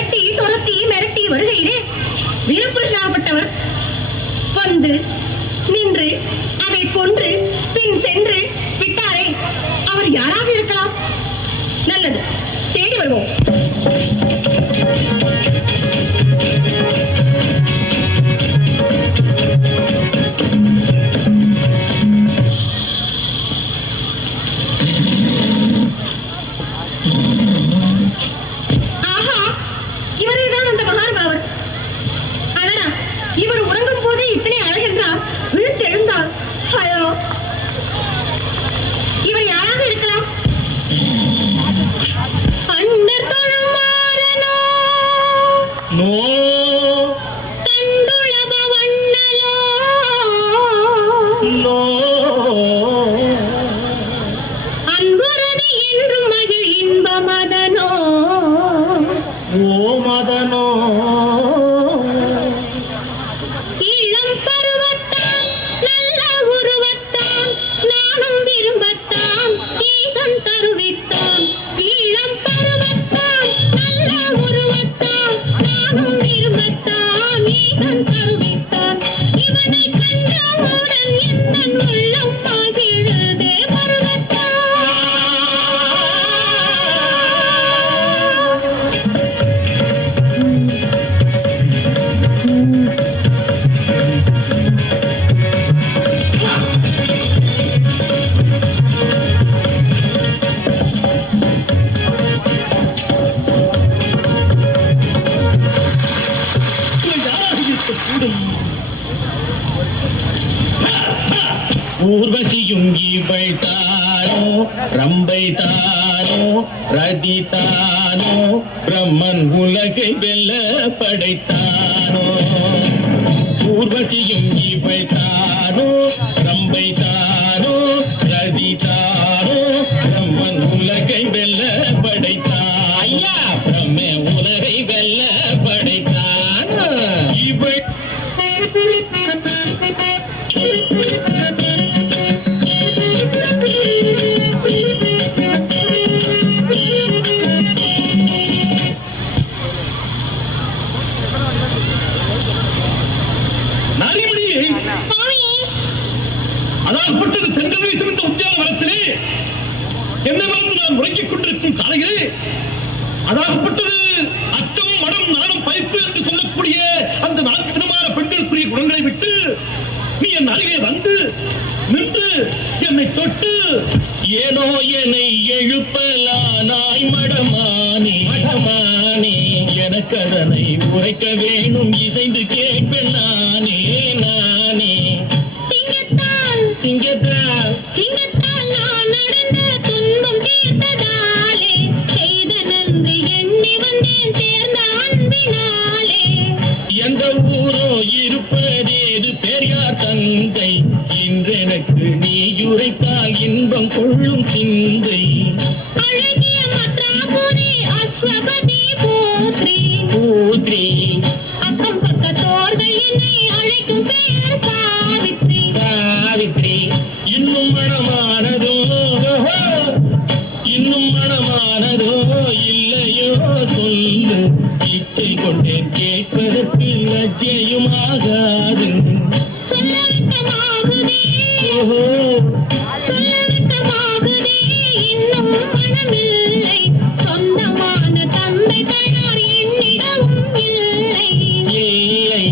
விரட்டி துரத்தி மிரட்டி வருகையிலே வீரப்புரியாகப்பட்டவர் வந்து நின்று அதை கொன்று பின் சென்று விட்டாரே, அவர் யாராக இருக்கலாம்? நல்லது, தேடி வருவோம். ஊர்வசியும் இவைத்தானோ, ரம்பைத்தானோ, ரதித்தானோ, பிரம்மன் உலகை வெல்ல படைத்தானோ. ஊர்வசியும் இவைத்தானோ, ரம்பைத்தானோ, ரதித்தானோ, பிரம்மன் உலகை வெல்ல படைத்தான். ஐயா, பிரம்ம உலகை வெல்ல படைத்தானோ. இவை அதாகப்பட்டது செங்கல் வீசும் இந்த உத்தியான வளத்திலே என்னை மறந்து நான் உறங்கிக் கொண்டிருக்கும் காலையிலே அதாகப்பட்டது அச்சம், மனம், நாணம், பயிர்ப்பு என்று சொல்லக்கூடிய அந்த 4 விதமான பெண்களுக்குரிய குணங்களை விட்டு நீ என் அருகே வந்து நின்று என்னை தொட்டு ஏனோ என்னை எழுப்பலானாய் மடமானே, மடமானே, எனக்கு அதனை உரைக்க வேணும், இசைந்து கேட்பேன் நானே, நானே. சிங்கத்தால் நான் நடந்த துன்பம் தீர்த்ததாலே, செய்த நன்றி எண்ணி வந்தேன் சேர்ந்த அன்பினாலே. எந்த ஊரோ இருப்பதேது பெரியார் தந்தை, இன்றெனக்கு நீ உரைத்தால் இன்பம் கொள்ளும் சிந்தை. அழகிய மத்ராபுரி அஸ்வபதி போத்ரி, போத்ரி, அக்கம் பக்கத்தோர்கள் என்னை அழைக்கும் பெயர் சாவித்ரி. சாவித்ரி, இன்னும் மனமானதோ, இன்னும் மனமானதோ இல்லையோ சொல்லு, இச்சை கொண்டேன் கேட்பதற்கு லஜ்ஜையும் ஆகாது. சொல்லவிட்டமாகுதே, சொல்லவிட்டமாகுதே, இன்னும் மனமில்லை, சொந்தமான தந்தை தயார் என்னிடமும் இல்லை. இல்லை,